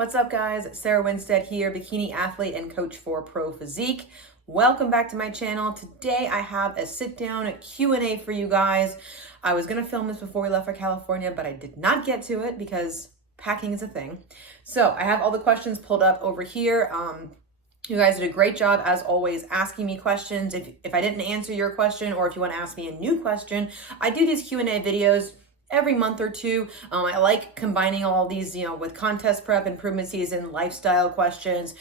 What's up, guys? Sarah Winstead here, bikini athlete and coach for Pro Physique. Welcome back to my channel. Today I have a sit-down Q&A for you guys. I was gonna film this before we left for California, but I did not get to it because packing is a thing. So I have all the questions pulled up over here. You guys did a great job, as always, asking me questions. If I didn't answer your question, or if you want to ask me a new question, I do these Q&A videos every month or two. I like combining all these, with contest prep, improvement season, lifestyle questions,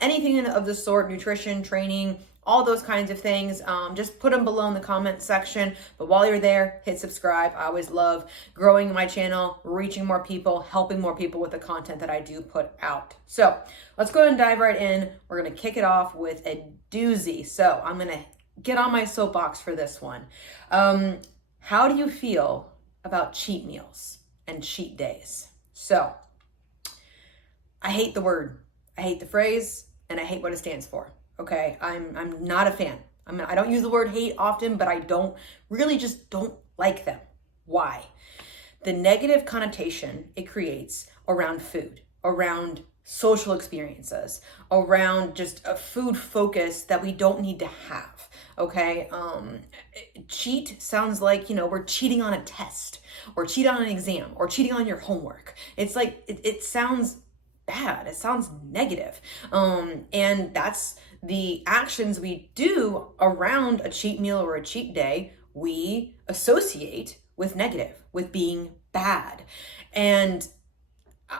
anything of the sort, nutrition, training, all those kinds of things. Just put them below in the comment section. But while you're there, hit subscribe. I always love growing my channel, reaching more people, helping more people with the content that I do put out. So let's go ahead and dive right in. We're going to kick it off with a doozy. So I'm going to get on my soapbox for this one. How do you feel about cheat meals and cheat days? So I hate the word, I hate the phrase, and I hate what it stands for. Okay, I'm not a fan. I don't use the word hate often, but I don't like them. Why? The negative connotation it creates around food, around social experiences, around just a food focus that we don't need to have. Okay, cheat sounds like, we're cheating on a test, or cheat on an exam, or cheating on your homework. It's like, it sounds bad. It sounds negative. And that's the actions we do around a cheat meal or a cheat day, we associate with negative, with being bad. And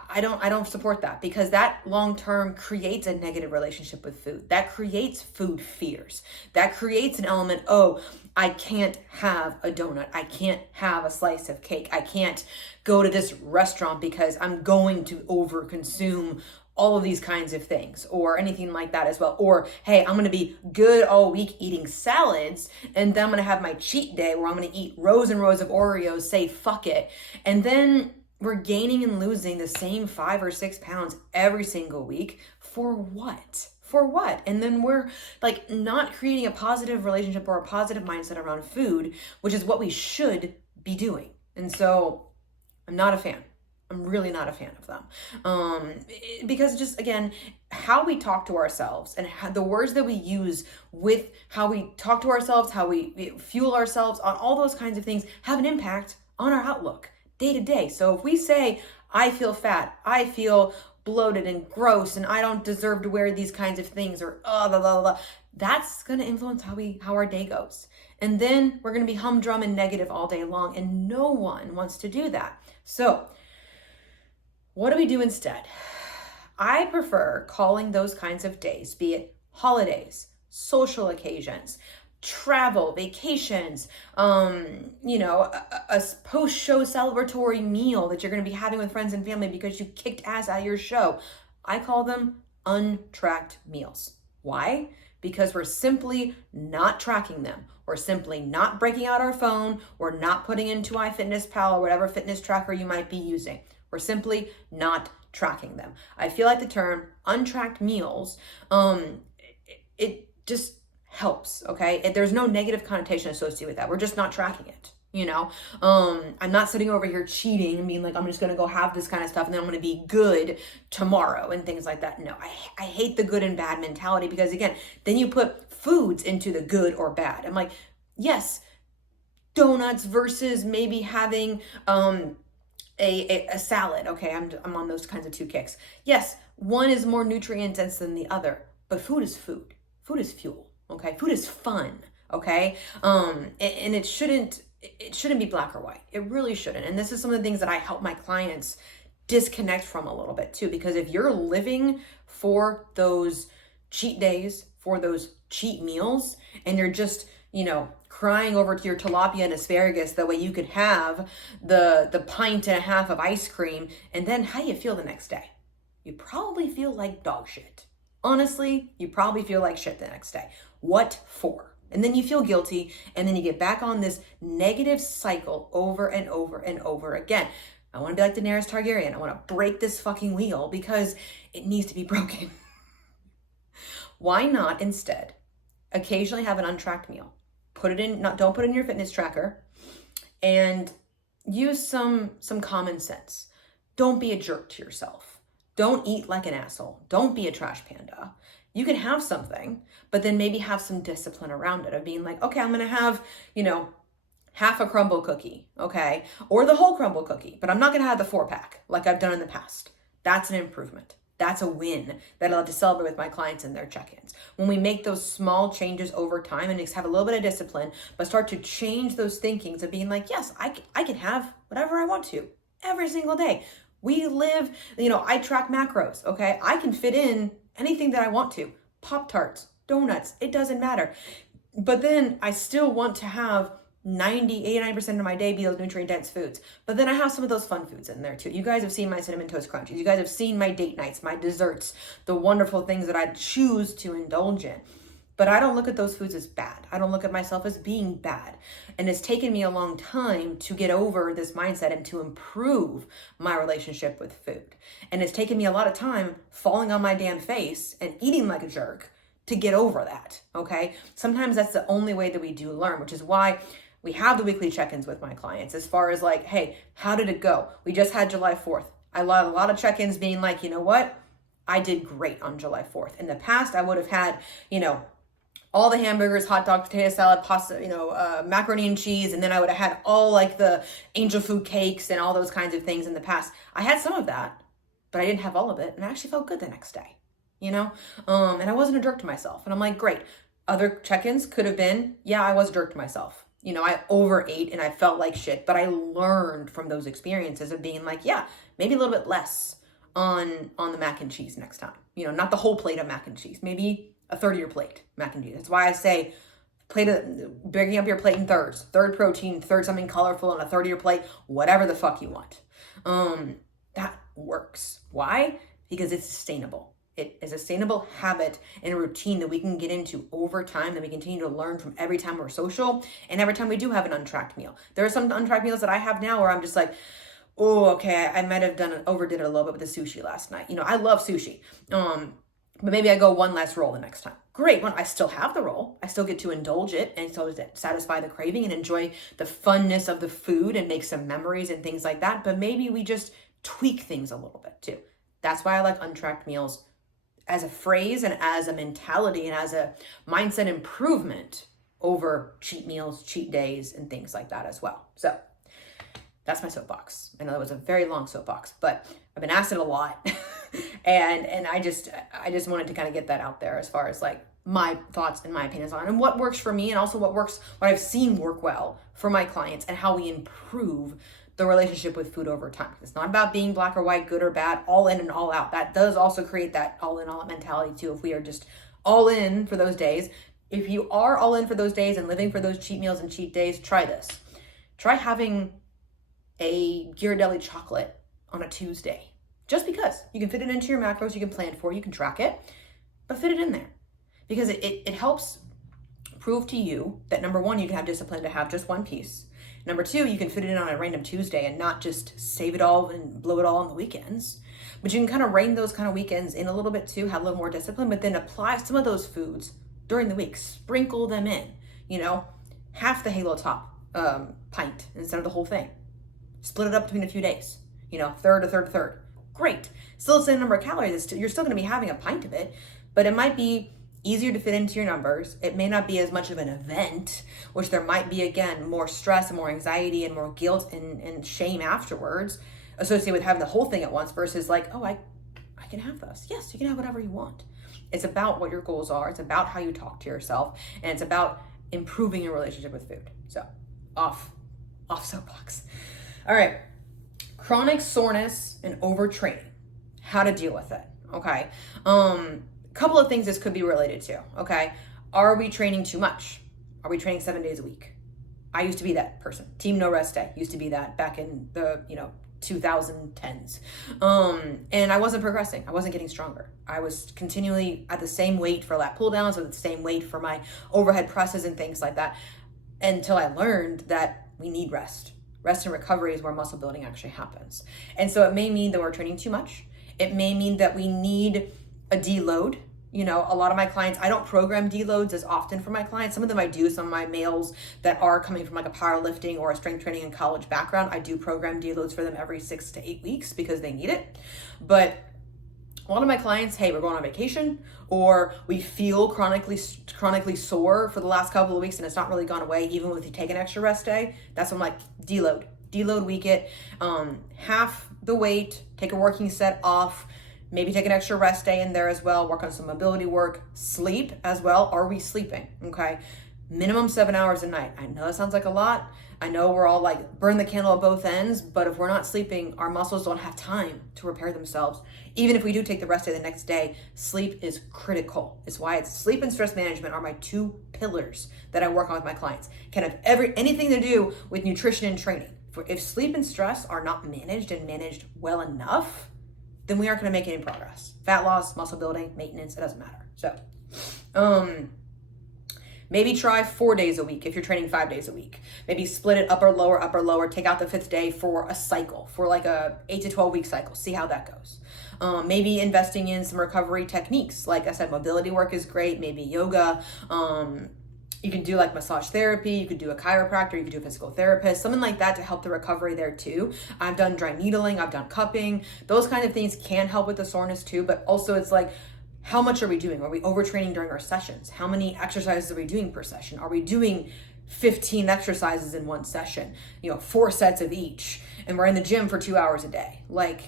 I don't support that, because that long-term creates a negative relationship with food. That creates food fears. That creates an element, oh, I can't have a donut. I can't have a slice of cake. I can't go to this restaurant because I'm going to overconsume all of these kinds of things, or anything like that as well. Or, hey, I'm going to be good all week eating salads, and then I'm going to have my cheat day where I'm going to eat rows and rows of Oreos, say fuck it. And then we're gaining and losing the same 5 or 6 pounds every single week. For what? For what? And then we're like not creating a positive relationship or a positive mindset around food, which is what we should be doing. And so I'm not a fan. I'm really not a fan of them. Because just, again, how we talk to ourselves and how the words that we use with how we talk to ourselves, how we fuel ourselves, on all those kinds of things have an impact on our outlook day to day. So if we say, I feel fat, I feel bloated and gross, and I don't deserve to wear these kinds of things, or blah, blah, blah, that's going to influence how our day goes. And then we're going to be humdrum and negative all day long, and no one wants to do that. So what do we do instead? I prefer calling those kinds of days, be it holidays, social occasions, travel, vacations, a post-show celebratory meal that you're going to be having with friends and family because you kicked ass at your show. I call them untracked meals. Why? Because we're simply not tracking them. We're simply not breaking out our phone. We're not putting into iFitnessPal or whatever fitness tracker you might be using. We're simply not tracking them. I feel like the term untracked meals, it just helps, okay? There's no negative connotation associated with that. We're just not tracking it, I'm not sitting over here cheating and being like, I'm just gonna go have this kind of stuff and then I'm gonna be good tomorrow and things like that. No, I hate the good and bad mentality, because again, then you put foods into the good or bad. I'm like, yes, donuts versus maybe having a salad. Okay, I'm on those kinds of two kicks. Yes, one is more nutrient dense than the other, but food is food. Food is fuel. Okay, food is fun. Okay, and it shouldn't be black or white. It really shouldn't. And this is some of the things that I help my clients disconnect from a little bit too, because if you're living for those cheat days, for those cheat meals, and you're just crying over to your tilapia and asparagus that way you could have the pint and a half of ice cream, and then how do you feel the next day? You probably feel like dog shit. Honestly, you probably feel like shit the next day. What for? And then you feel guilty, and then you get back on this negative cycle over and over and over again. I want to be like Daenerys Targaryen. I want to break this fucking wheel because it needs to be broken. Why not instead occasionally have an untracked meal? Don't put it in your fitness tracker, and use some common sense. Don't be a jerk to yourself. Don't eat like an asshole. Don't be a trash panda. You can have something, but then maybe have some discipline around it of being like, okay, I'm going to have, half a crumble cookie, okay? Or the whole crumble cookie, but I'm not going to have the 4-pack like I've done in the past. That's an improvement. That's a win that I love to celebrate with my clients in their check-ins. When we make those small changes over time and have a little bit of discipline, but start to change those thinkings of being like, yes, I can have whatever I want to every single day. We live, I track macros, okay? I can fit in anything that I want to. Pop-Tarts, donuts, it doesn't matter. But then I still want to have 89% of my day be those nutrient-dense foods. But then I have some of those fun foods in there too. You guys have seen my Cinnamon Toast Crunchies. You guys have seen my date nights, my desserts, the wonderful things that I choose to indulge in. But I don't look at those foods as bad. I don't look at myself as being bad. And it's taken me a long time to get over this mindset and to improve my relationship with food. And it's taken me a lot of time falling on my damn face and eating like a jerk to get over that, okay? Sometimes that's the only way that we do learn, which is why we have the weekly check-ins with my clients as far as like, hey, how did it go? We just had July 4th. I had a lot of check-ins being like, you know what? I did great on July 4th. In the past, I would have had, all the hamburgers, hot dog, potato salad, pasta, macaroni and cheese. And then I would have had all like the angel food cakes and all those kinds of things in the past. I had some of that, but I didn't have all of it. And I actually felt good the next day, and I wasn't a jerk to myself. And I'm like, great. Other check-ins could have been, yeah, I was a jerk to myself. I overate and I felt like shit, but I learned from those experiences of being like, yeah, maybe a little bit less on the mac and cheese next time. Not the whole plate of mac and cheese, maybe a third of your plate mac and cheese. That's why I say breaking up your plate in thirds, third protein, third something colorful, and a third of your plate, whatever the fuck you want. That works. Why? Because it's sustainable. It is a sustainable habit and a routine that we can get into over time, that we continue to learn from every time we're social and every time we do have an untracked meal. There are some untracked meals that I have now where I'm just like, oh, okay, I might have overdid it a little bit with the sushi last night. I love sushi. But maybe I go one less roll the next time. Great. I still have the roll. I still get to indulge it and still satisfy the craving and enjoy the funness of the food and make some memories and things like that. But maybe we just tweak things a little bit too. That's why I like untracked meals as a phrase and as a mentality and as a mindset improvement over cheat meals, cheat days, and things like that as well. So that's my soapbox. I know that was a very long soapbox, but I've been asked it a lot. and I just wanted to kind of get that out there as far as like my thoughts and my opinions on it and what works for me and also what I've seen work well for my clients and how we improve the relationship with food over time. It's not about being black or white, good or bad, all in and all out. That does also create that all in, all out mentality too. If we are just all in for those days, if you are all in for those days and living for those cheat meals and cheat days, try this. Try having a Ghirardelli chocolate on a Tuesday. Just because you can fit it into your macros, you can plan for it, you can track it, but fit it in there. Because it helps prove to you that number one, you can have discipline to have just one piece. Number two, you can fit it in on a random Tuesday and not just save it all and blow it all on the weekends. But you can kind of rein those kind of weekends in a little bit too, have a little more discipline, but then apply some of those foods during the week. Sprinkle them in, half the Halo Top pint instead of the whole thing. Split it up between a few days, third. Great. Still the same number of calories. You're still going to be having a pint of it, but it might be easier to fit into your numbers. It may not be as much of an event, which there might be, again, more stress and more anxiety and more guilt and shame afterwards associated with having the whole thing at once versus like, oh, I can have this. Yes, you can have whatever you want. It's about what your goals are. It's about how you talk to yourself, and it's about improving your relationship with food. So off soapbox. All right. Chronic soreness and overtraining. How to deal with it. Okay. Couple of things this could be related to, okay? Are we training too much? Are we training 7 days a week? I used to be that person. Team no rest day used to be that back in the, 2010s. And I wasn't progressing. I wasn't getting stronger. I was continually at the same weight for lat pull downs, or the same weight for my overhead presses and things like that, until I learned that we need rest. Rest and recovery is where muscle building actually happens. And so it may mean that we're training too much. It may mean that we need a deload. A lot of my clients, I don't program deloads as often for my clients. Some of them I do. Some of my males that are coming from like a powerlifting or a strength training and college background, I do program deloads for them every 6 to 8 weeks because they need it. But a lot of my clients, hey, we're going on vacation, or we feel chronically sore for the last couple of weeks and it's not really gone away, even if you take an extra rest day. That's when I'm like, deload, week it, half the weight, take a working set off, maybe take an extra rest day in there as well, work on some mobility work, sleep as well. Are we sleeping? Okay. Minimum 7 hours a night. I know that sounds like a lot. I know we're all like burn the candle at both ends, but if we're not sleeping, our muscles don't have time to repair themselves. Even if we do take the rest day the next day, sleep is critical. It's why sleep and stress management are my 2 pillars that I work on with my clients. Can have anything to do with nutrition and training. If sleep and stress are not managed and managed well enough, then we aren't going to make any progress. Fat loss, muscle building, maintenance, it doesn't matter. So, maybe try 4 days a week if you're training 5 days a week. Maybe split it upper, lower, take out the 5th day for a cycle, for like a 8 to 12 week cycle. See how that goes. Maybe investing in some recovery techniques. Like I said, mobility work is great. Maybe yoga. You can do like massage therapy. You could do a chiropractor. You could do a physical therapist, something like that to help the recovery there too. I've done dry needling. I've done cupping. Those kind of things can help with the soreness too. But also it's like, how much are we doing? Are we overtraining during our sessions? How many exercises are we doing per session? Are we doing 15 exercises in one session? 4 sets of each. And we're in the gym for 2 hours a day. Like,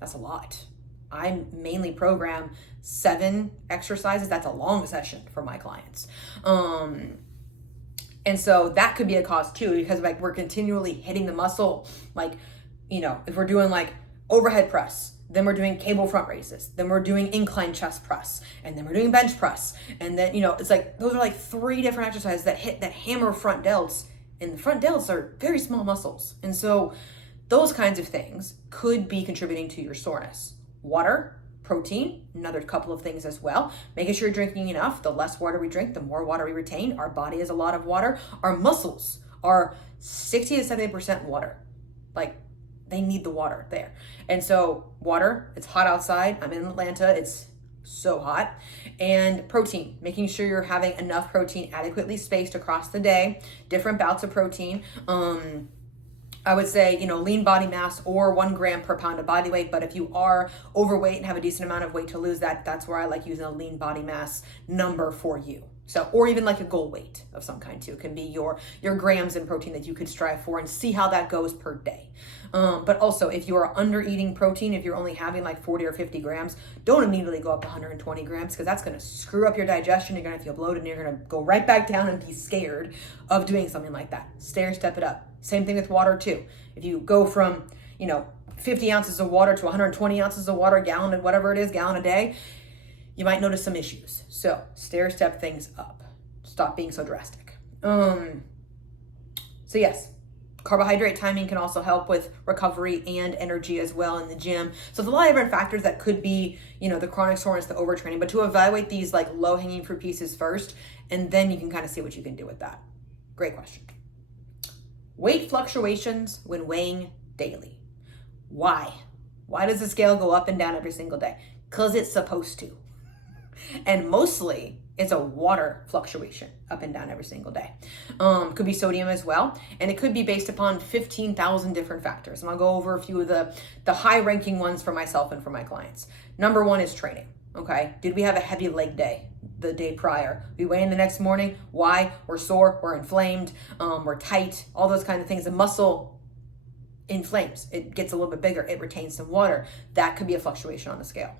that's a lot. I mainly program 7 exercises. That's a long session for my clients. And so that could be a cause too, because like we're continually hitting the muscle. Like, if we're doing like overhead press, then we're doing cable front raises, then we're doing incline chest press, and then we're doing bench press. And then, it's like, those are like 3 different exercises that hammer front delts, and the front delts are very small muscles. And so those kinds of things could be contributing to your soreness. Water, protein, another couple of things as well. Making sure you're drinking enough. The less water we drink, the more water we retain. Our body has a lot of water. Our muscles are 60 to 70% water. Like, they need the water there. And so water, it's hot outside. I'm in Atlanta. It's so hot. And protein, making sure you're having enough protein adequately spaced across the day, different bouts of protein. I would say, lean body mass or 1 gram per pound of body weight. But if you are overweight and have a decent amount of weight to lose, that's where I like using a lean body mass number for you. So, or even like a goal weight of some kind too. It can be your grams in protein that you could strive for and see how that goes per day. But also if you are under eating protein, if you're only having like 40 or 50 grams, don't immediately go up to 120 grams because that's going to screw up your digestion. You're going to feel bloated and you're going to go right back down and be scared of doing something like that. Stair step it up. Same thing with water too. If you go from, 50 ounces of water to 120 ounces of water, gallon a day, you might notice some issues. So stair step things up. Stop being so drastic. So yes, carbohydrate timing can also help with recovery and energy as well in the gym. So there's a lot of different factors that could be, the chronic soreness, the overtraining, but to evaluate these like low hanging fruit pieces first, and then you can kind of see what you can do with that. Great question. Weight fluctuations when weighing daily. Why? Why does the scale go up and down every single day? Because it's supposed to. And mostly it's a water fluctuation up and down every single day. Could be sodium as well. And it could be based upon 15,000 different factors. And I'll go over a few of the high ranking ones for myself and for my clients. Number 1 is training. Okay. Did we have a heavy leg day the day prior? We weigh in the next morning. Why? We're sore, we're inflamed, we're tight, all those kinds of things. The muscle inflames. It gets a little bit bigger. It retains some water. That could be a fluctuation on the scale.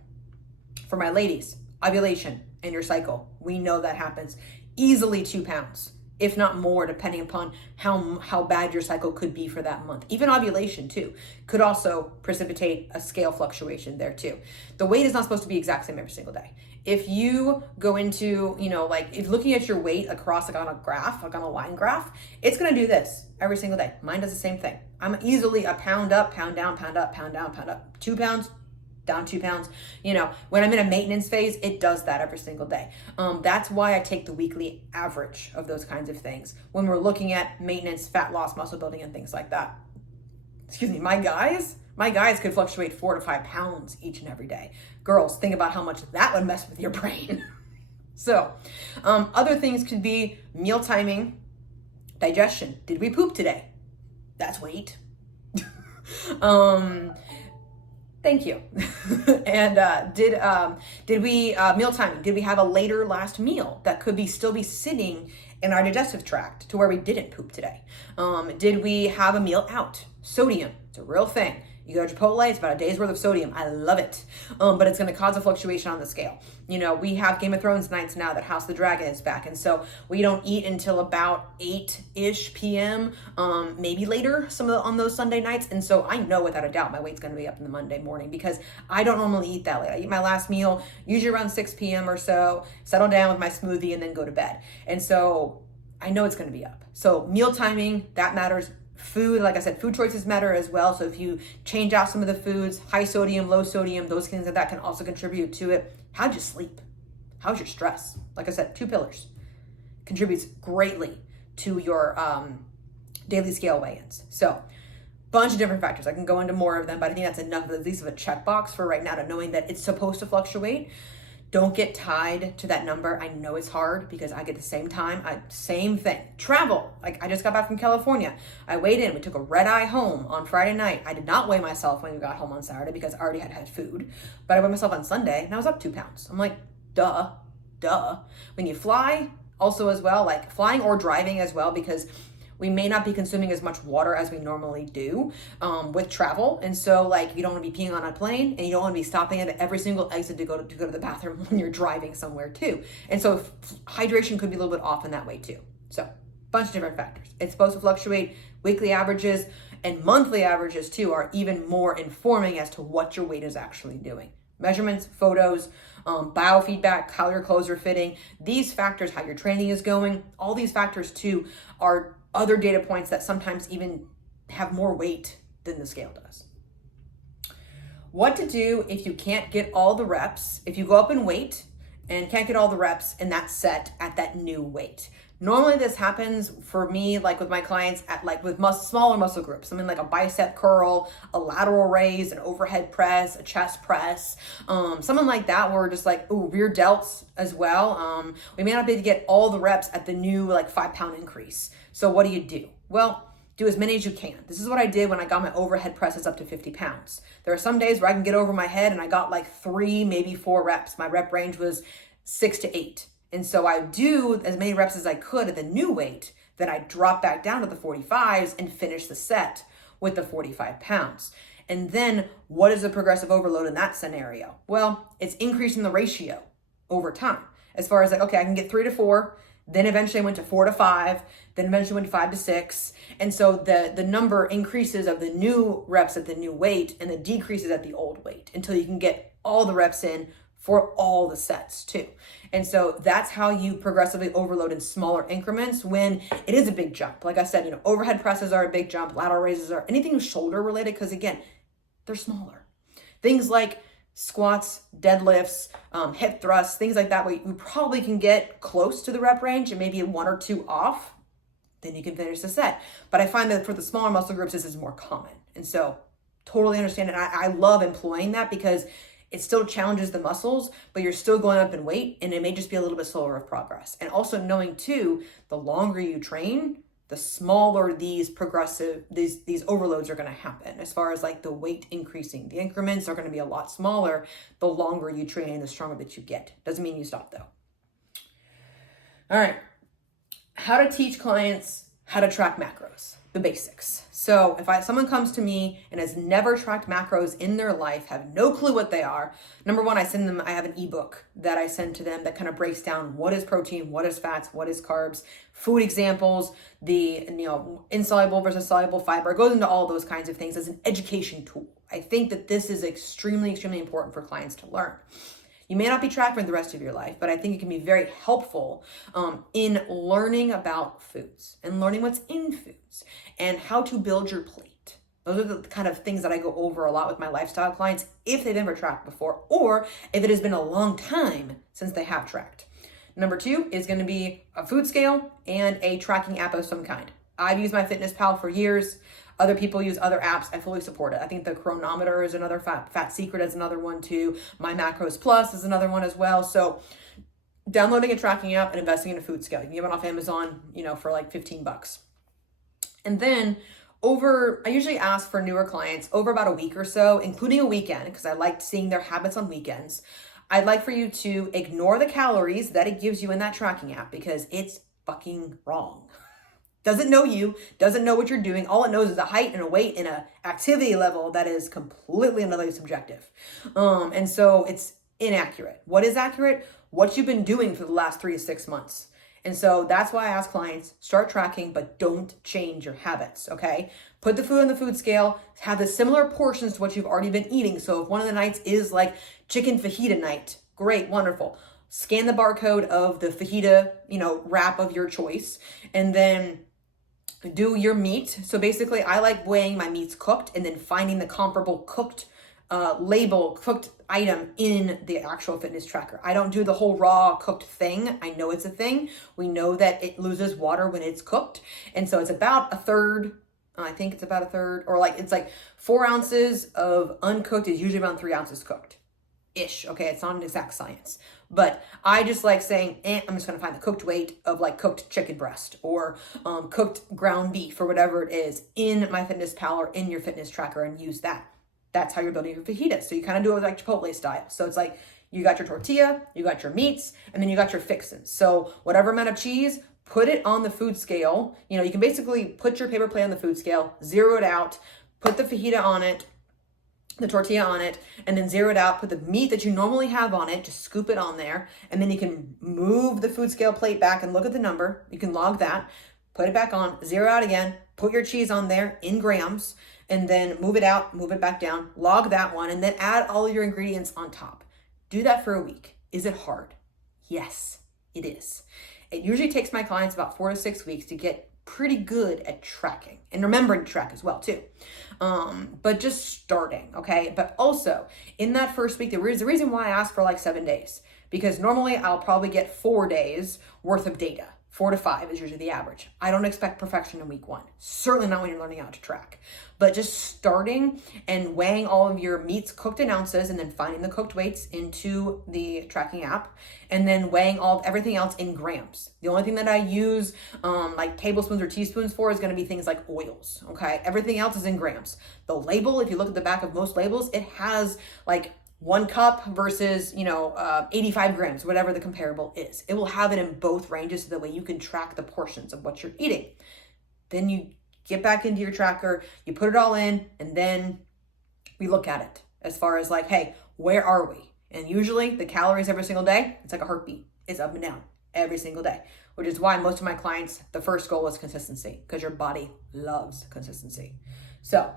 For my ladies, ovulation in your cycle, we know that happens easily 2 pounds, if not more, depending upon how bad your cycle could be for that month. Even ovulation too could also precipitate a scale fluctuation there too. The weight is not supposed to be exact same every single day. If you go into, if looking at your weight across like on a graph, like on a line graph, it's going to do this every single day. Mine does the same thing. I'm easily a pound up, pound down, pound up, pound down, pound up. 2 pounds, down 2 pounds. When I'm in a maintenance phase, it does that every single day. That's why I take the weekly average of those kinds of things when we're looking at maintenance, fat loss, muscle building, and things like that. Excuse me, my guys could fluctuate 4 to 5 pounds each and every day. Girls, think about how much that would mess with your brain. So, other things could be meal timing, digestion. Did we poop today? That's weight. Thank you. And did we meal timing? Did we have a later last meal that could be still be sitting in our digestive tract to where we didn't poop today? Did we have a meal out? Sodium, it's a real thing. You go to Chipotle, it's about a day's worth of sodium. I love it. But it's going to cause a fluctuation on the scale. You know, we have Game of Thrones nights now that House of the Dragon is back. And so we don't eat until about 8-ish p.m., maybe later on those Sunday nights. And so I know without a doubt my weight's going to be up in the Monday morning because I don't normally eat that late. I eat my last meal usually around 6 p.m. or so, settle down with my smoothie, and then go to bed. And so I know it's going to be up. So meal timing, that matters. Food, like I said, food choices matter as well. So if you change out some of the foods, high sodium, low sodium, those things like that can also contribute to it. How'd you sleep? How's your stress? Like I said, 2 pillars. Contributes greatly to your daily scale weigh-ins. So bunch of different factors. I can go into more of them, but I think that's enough of at least of a checkbox for right now to knowing that it's supposed to fluctuate. Don't get tied to that number. I know it's hard because I get the same time. Same thing. Travel. Like I just got back from California. I weighed in. We took a red eye home on Friday night. I did not weigh myself when we got home on Saturday because I already had food. But I weighed myself on Sunday and I was up 2 pounds. I'm like, duh. When you fly, also as well, like flying or driving as well, because we may not be consuming as much water as we normally do with travel. And so like you don't want to be peeing on a plane and you don't want to be stopping at every single exit to go to the bathroom when you're driving somewhere too. And so hydration could be a little bit off in that way too. So bunch of different factors. It's supposed to fluctuate. Weekly averages and monthly averages too are even more informing as to what your weight is actually doing. Measurements, photos, biofeedback, how your clothes are fitting, these factors, how your training is going, all these factors too are other data points that sometimes even have more weight than the scale does. What to do if you can't get all the reps, if you go up in weight and can't get all the reps in that set at that new weight. Normally this happens for me, like with my clients at like with smaller muscle groups, something like a bicep curl, a lateral raise, an overhead press, a chest press, something like that where we're just like, ooh, rear delts as well. We may not be able to get all the reps at the new like 5 pound increase. So what do? Well, do as many as you can. This is what I did when I got my overhead presses up to 50 pounds. There are some days where I can get over my head and I got like 3, maybe 4 reps. My rep range was 6 to 8. And so I do as many reps as I could at the new weight, then I drop back down to the 45s and finish the set with the 45 pounds. And then what is the progressive overload in that scenario? Well, it's increasing the ratio over time. As far as like, okay, I can get 3 to 4, then eventually I went to 4 to 5, then eventually went to 5 to 6. And so the number increases of the new reps at the new weight and the decreases at the old weight until you can get all the reps in for all the sets too. And so that's how you progressively overload in smaller increments when it is a big jump. Like I said, you know, overhead presses are a big jump, lateral raises are anything shoulder related, because again, they're smaller. Things like squats, deadlifts, hip thrusts, things like that, where you probably can get close to the rep range and maybe 1 or 2 off, then you can finish the set. But I find that for the smaller muscle groups, this is more common. And so totally understand it. I love employing that because it still challenges the muscles, but you're still going up in weight and it may just be a little bit slower of progress. And also knowing too, the longer you train, the smaller these overloads are going to happen. As far as like the weight increasing, the increments are going to be a lot smaller the longer you train, the stronger that you get. Doesn't mean you stop though. All right. How to teach clients how to track macros, the basics. So if someone comes to me and has never tracked macros in their life, have no clue what they are, number one, I have an ebook that I send to them that kind of breaks down what is protein, what is fats, what is carbs, food examples, the insoluble versus soluble fiber. It goes into all those kinds of things as an education tool. I think that this is extremely, extremely important for clients to learn. You may not be tracked for the rest of your life, but I think it can be very helpful in learning about foods and learning what's in foods and how to build your plate. Those are the kind of things that I go over a lot with my lifestyle clients if they've never tracked before or if it has been a long time since they have tracked. Number 2 is going to be a food scale and a tracking app of some kind. I've used MyFitnessPal for years. Other people use other apps. I fully support it. I think the Chronometer is another, Fat Secret is another one too. My Macros Plus is another one as well. So downloading a tracking app and investing in a food scale. You can get one off Amazon, for like $15. And then I usually ask for newer clients over about a week or so, including a weekend, because I like seeing their habits on weekends. I'd like for you to ignore the calories that it gives you in that tracking app because it's fucking wrong. Doesn't know you, doesn't know what you're doing. All it knows is a height and a weight and a activity level that is completely and utterly subjective. And so it's inaccurate. What is accurate? What you've been doing for the last 3 to 6 months. And so that's why I ask clients, start tracking, but don't change your habits, okay? Put the food on the food scale, have the similar portions to what you've already been eating. So if one of the nights is like chicken fajita night, great, wonderful. Scan the barcode of the fajita, wrap of your choice, and then do your meat. So basically I like weighing my meats cooked and then finding the comparable cooked cooked item in the actual fitness tracker. I don't do the whole raw cooked thing. I know it's a thing. We know that it loses water when it's cooked. And so it's about a third, I think it's about a third, or it's like 4 ounces of uncooked is usually around 3 ounces cooked. Ish. Okay, it's not an exact science, but I just like saying, I'm just going to find the cooked weight of like cooked chicken breast or cooked ground beef or whatever it is in my Fitness Pal or in your fitness tracker and use that. That's how you're building your fajitas. So you kind of do it like Chipotle style. So it's like you got your tortilla, you got your meats, and then you got your fixins. So whatever amount of cheese, put it on the food scale. You can basically put your paper plate on the food scale, zero it out, put the fajita on it, the tortilla on it, and then zero it out, put the meat that you normally have on it, just scoop it on there, and then you can move the food scale plate back and look at the number. You can log that, put it back on, zero out again, put your cheese on there in grams, and then move it out, move it back down, log that one, and then add all your ingredients on top. Do that for a week. Is it hard? Yes, it is. It usually takes my clients about 4 to 6 weeks to get pretty good at tracking and remembering to track as well too. But just starting, okay? But also in that first week, there is a reason why I ask for like 7 days, because normally I'll probably get 4 days worth of data. 4 to 5 is usually the average. I don't expect perfection in week 1. Certainly not when you're learning how to track. But just starting and weighing all of your meats cooked in ounces and then finding the cooked weights into the tracking app and then weighing everything else in grams. The only thing that I use like tablespoons or teaspoons for is going to be things like oils, okay? Everything else is in grams. The label, if you look at the back of most labels, it has like 1 cup versus, 85 grams, whatever the comparable is. It will have it in both ranges so that way you can track the portions of what you're eating. Then you get back into your tracker, you put it all in, and then we look at it as far as like, hey, where are we? And usually the calories every single day, it's like a heartbeat. It's up and down every single day, which is why most of my clients, the first goal is consistency, because your body loves consistency. So,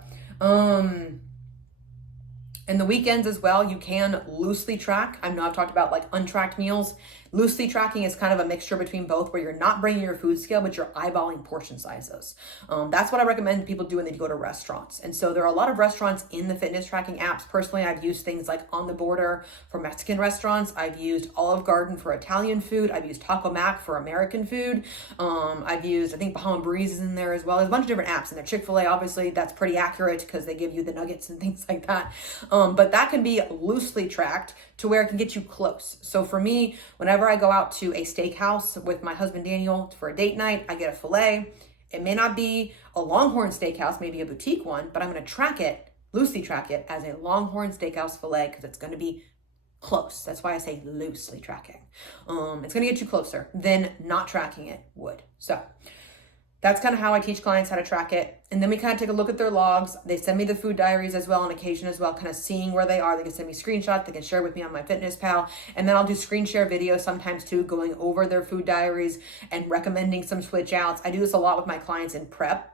and the weekends as well, you can loosely track. I know I've talked about like untracked meals. Loosely tracking is kind of a mixture between both, where you're not bringing your food scale, but you're eyeballing portion sizes. That's what I recommend people do when they go to restaurants. And so there are a lot of restaurants in the fitness tracking apps. Personally, I've used things like On the Border for Mexican restaurants. I've used Olive Garden for Italian food. I've used Taco Mac for American food. I've used, I think Bahama Breeze is in there as well. There's a bunch of different apps in there. Chick-fil-A, obviously, that's pretty accurate because they give you the nuggets and things like that. But that can be loosely tracked to where it can get you close. So for me, whenever I go out to a steakhouse with my husband Daniel for a date night, I get a filet. It may not be a Longhorn Steakhouse, maybe a boutique one, but I'm going to track it, loosely track it as a Longhorn Steakhouse filet because it's going to be close. That's why I say loosely tracking. It's going to get you closer than not tracking it would. So that's kind of how I teach clients how to track it. And then we kind of take a look at their logs. They send me the food diaries as well on occasion as well, kind of seeing where they are. They can send me screenshots. They can share with me on my Fitness Pal. And then I'll do screen share videos sometimes too, going over their food diaries and recommending some switch outs. I do this a lot with my clients in prep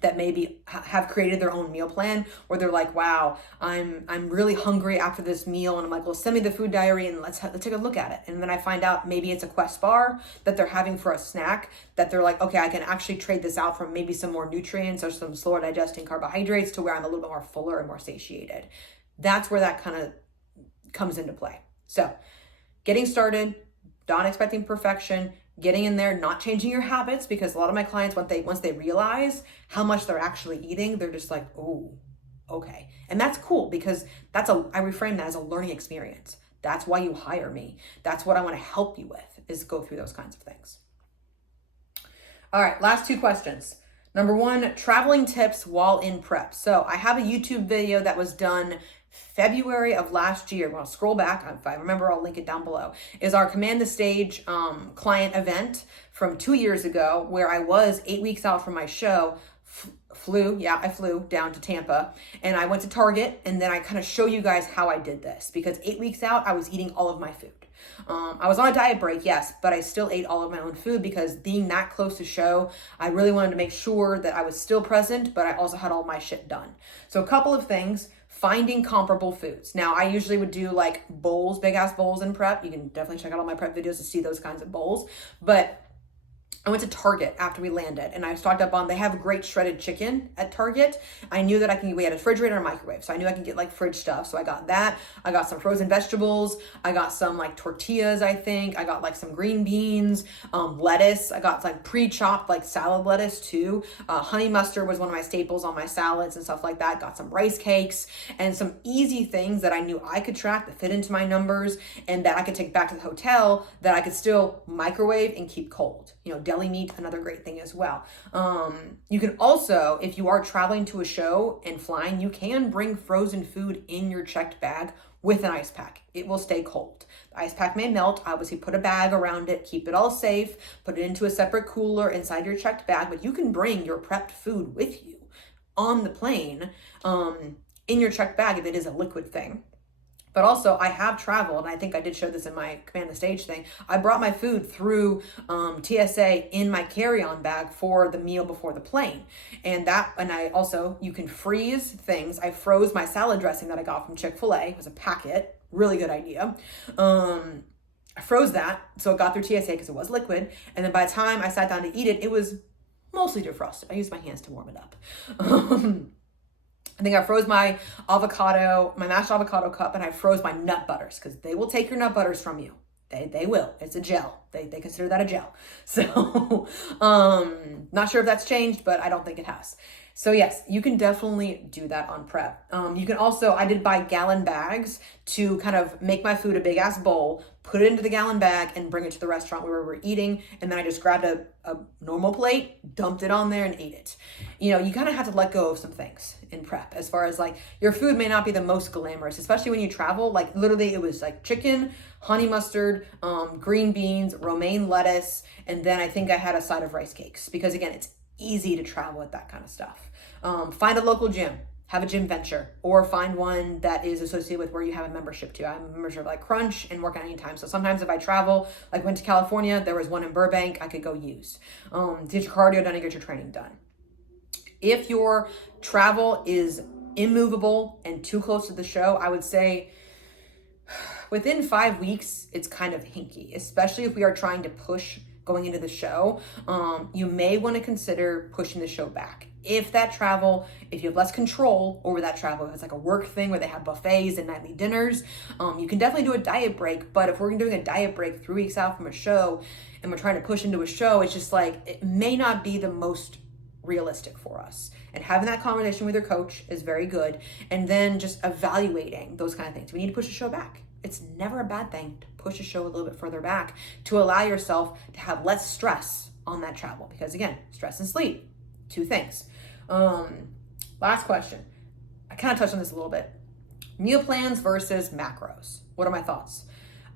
that maybe have created their own meal plan where they're like, wow, I'm really hungry after this meal. And I'm like, well, send me the food diary and let's take a look at it. And then I find out maybe it's a Quest bar that they're having for a snack that they're like, okay, I can actually trade this out for maybe some more nutrients or some slower digesting carbohydrates to where I'm a little bit more fuller and more satiated. That's where that kind of comes into play. So getting started, not expecting perfection, getting in there, not changing your habits, because a lot of my clients, once they realize how much they're actually eating, they're just like, oh, okay. And that's cool because I reframe that as a learning experience. That's why you hire me. That's what I want to help you with, is go through those kinds of things. All right, last 2 questions. Number one, traveling tips while in prep. So I have a YouTube video that was done February of last year. Well, I'll scroll back. If I remember, I'll link it down below. Is our Command the Stage client event from 2 years ago, where I was 8 weeks out from my show. I flew down to Tampa, and I went to Target, and then I kind of show you guys how I did this, because 8 weeks out, I was eating all of my food. I was on a diet break, yes, but I still ate all of my own food, because being that close to show, I really wanted to make sure that I was still present, but I also had all my shit done. So a couple of things: finding comparable foods. Now, I usually would do like bowls, big ass bowls in prep. You can definitely check out all my prep videos to see those kinds of bowls, but I went to Target after we landed, and I stocked up on, they have great shredded chicken at Target. I knew that we had a refrigerator and a microwave, so I knew I could get like fridge stuff. So I got that. I got some frozen vegetables. I got some like tortillas, I think. I got like some green beans, lettuce. I got like pre-chopped like salad lettuce too. Honey mustard was one of my staples on my salads and stuff like that. Got some rice cakes and some easy things that I knew I could track that fit into my numbers and that I could take back to the hotel that I could still microwave and keep cold. Deli meat, another great thing as well. You can also, if you are traveling to a show and flying, you can bring frozen food in your checked bag with an ice pack. It will stay cold. The ice pack may melt. Obviously, put a bag around it, keep it all safe, put it into a separate cooler inside your checked bag, but you can bring your prepped food with you on the plane in your checked bag if it is a liquid thing. But also, I have traveled, and I think I did show this in my Command the Stage thing. I brought my food through TSA in my carry-on bag for the meal before the plane. You can freeze things. I froze my salad dressing that I got from Chick-fil-A. It was a packet. Really good idea. I froze that, so it got through TSA because it was liquid. And then by the time I sat down to eat it, it was mostly defrosted. I used my hands to warm it up. I think I froze my mashed avocado cup, and I froze my nut butters, because they will take your nut butters from you. They will. It's a gel. They consider that a gel. So, not sure if that's changed, but I don't think it has. So yes, you can definitely do that on prep. You can also, I did buy gallon bags to kind of make my food a big ass bowl, put it into the gallon bag and bring it to the restaurant where we were eating. And then I just grabbed a normal plate, dumped it on there and ate it. You kind of have to let go of some things in prep, as far as like your food may not be the most glamorous, especially when you travel. Like literally it was like chicken, honey mustard, green beans, romaine lettuce. And then I think I had a side of rice cakes, because again, it's easy to travel with that kind of stuff. Find a local gym, have a gym venture, or find one that is associated with where you have a membership to. I'm a member of like Crunch and Work Out Anytime. So sometimes if I travel, like went to California, there was one in Burbank I could go use. Get your cardio done and get your training done. If your travel is immovable and too close to the show, I would say within 5 weeks, it's kind of hinky, especially if we are trying to push going into the show. You may want to consider pushing the show back. If you have less control over that travel, if it's like a work thing where they have buffets and nightly dinners, you can definitely do a diet break. But if we're doing a diet break 3 weeks out from a show and we're trying to push into a show, it's just like, it may not be the most realistic for us. And having that conversation with your coach is very good. And then just evaluating those kind of things. We need to push the show back. It's never a bad thing to push a show a little bit further back to allow yourself to have less stress on that travel. Because again, stress and sleep, 2 things. Last question. I kind of touched on this a little bit. Meal plans versus macros. What are my thoughts?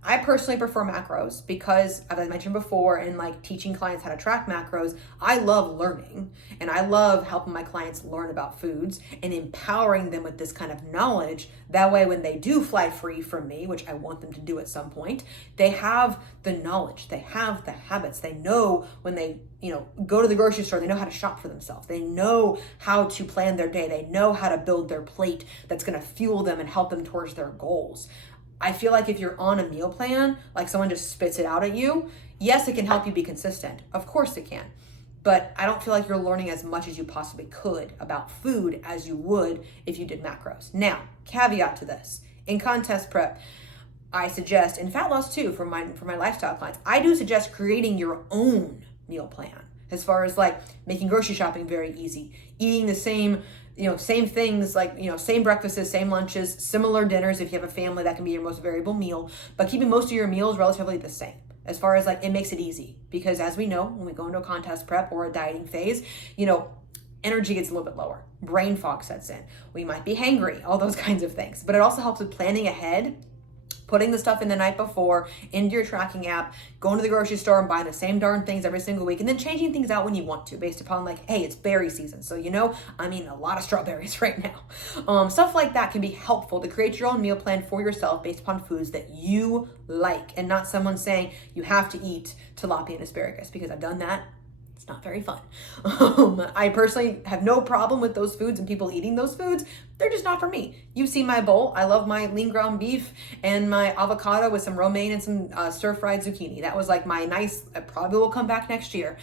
I personally prefer macros because, as I mentioned before, in like teaching clients how to track macros, I love learning and I love helping my clients learn about foods and empowering them with this kind of knowledge. That way, when they do fly free from me, which I want them to do at some point, they have the knowledge, they have the habits, they know when they, go to the grocery store, they know how to shop for themselves. They know how to plan their day. They know how to build their plate that's going to fuel them and help them towards their goals. I feel like if you're on a meal plan, like someone just spits it out at you, yes, it can help you be consistent. Of course it can. But I don't feel like you're learning as much as you possibly could about food as you would if you did macros. Now, caveat to this. In contest prep, I suggest, in fat loss too, for my lifestyle clients, I do suggest creating your own meal plan as far as like making grocery shopping very easy, eating the same things, like, same breakfasts, same lunches, similar dinners. If you have a family, that can be your most variable meal, but keeping most of your meals relatively the same. As far as like, it makes it easy because as we know, when we go into a contest prep or a dieting phase, energy gets a little bit lower. Brain fog sets in. We might be hangry, all those kinds of things. But it also helps with planning ahead, putting the stuff in the night before into your tracking app, going to the grocery store and buying the same darn things every single week, and then changing things out when you want to based upon like, hey, it's berry season. So, I'm eating a lot of strawberries right now. Stuff like that can be helpful to create your own meal plan for yourself based upon foods that you like and not someone saying you have to eat tilapia and asparagus, because I've done that. It's not very fun. I personally have no problem with those foods and people eating those foods. They're just not for me. You've seen my bowl. I love my lean ground beef and my avocado with some romaine and some stir-fried zucchini. That was like my nice, I probably will come back next year,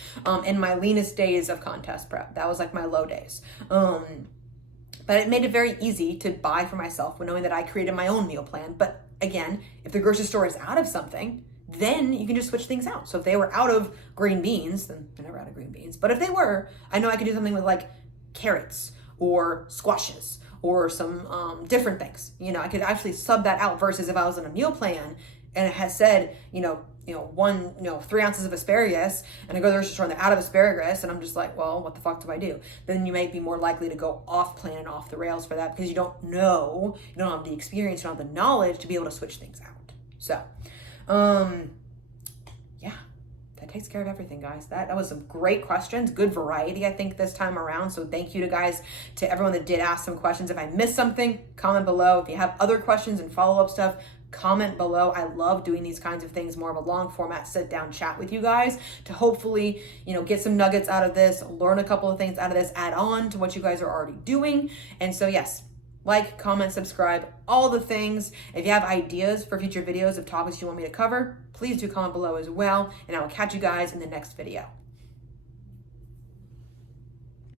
in my leanest days of contest prep. That was like my low days. But it made it very easy to buy for myself when knowing that I created my own meal plan. But again, if the grocery store is out of something, then you can just switch things out. So if they were out of green beans, then they're never out of green beans. But if they were, I know I could do something with like carrots or squashes or some different things. I could actually sub that out versus if I was on a meal plan and it has said, 3 ounces of asparagus, and I go to the grocery store and they're out of asparagus, and I'm just like, well, what the fuck do I do? Then you may be more likely to go off plan and off the rails for that because you don't know, you don't have the experience, you don't have the knowledge to be able to switch things out. So, yeah, that takes care of everything, guys. That was some great questions, good variety, I think, this time around. So thank you to everyone that did ask some questions. If I missed something, comment below. If you have other questions and follow-up stuff, comment below. I love doing these kinds of things, more of a long format sit down chat with you guys to hopefully, get some nuggets out of this, learn a couple of things out of this, add on to what you guys are already doing. And so yes, like, comment, subscribe, all the things. If you have ideas for future videos of topics you want me to cover, please do comment below as well, and I will catch you guys in the next video.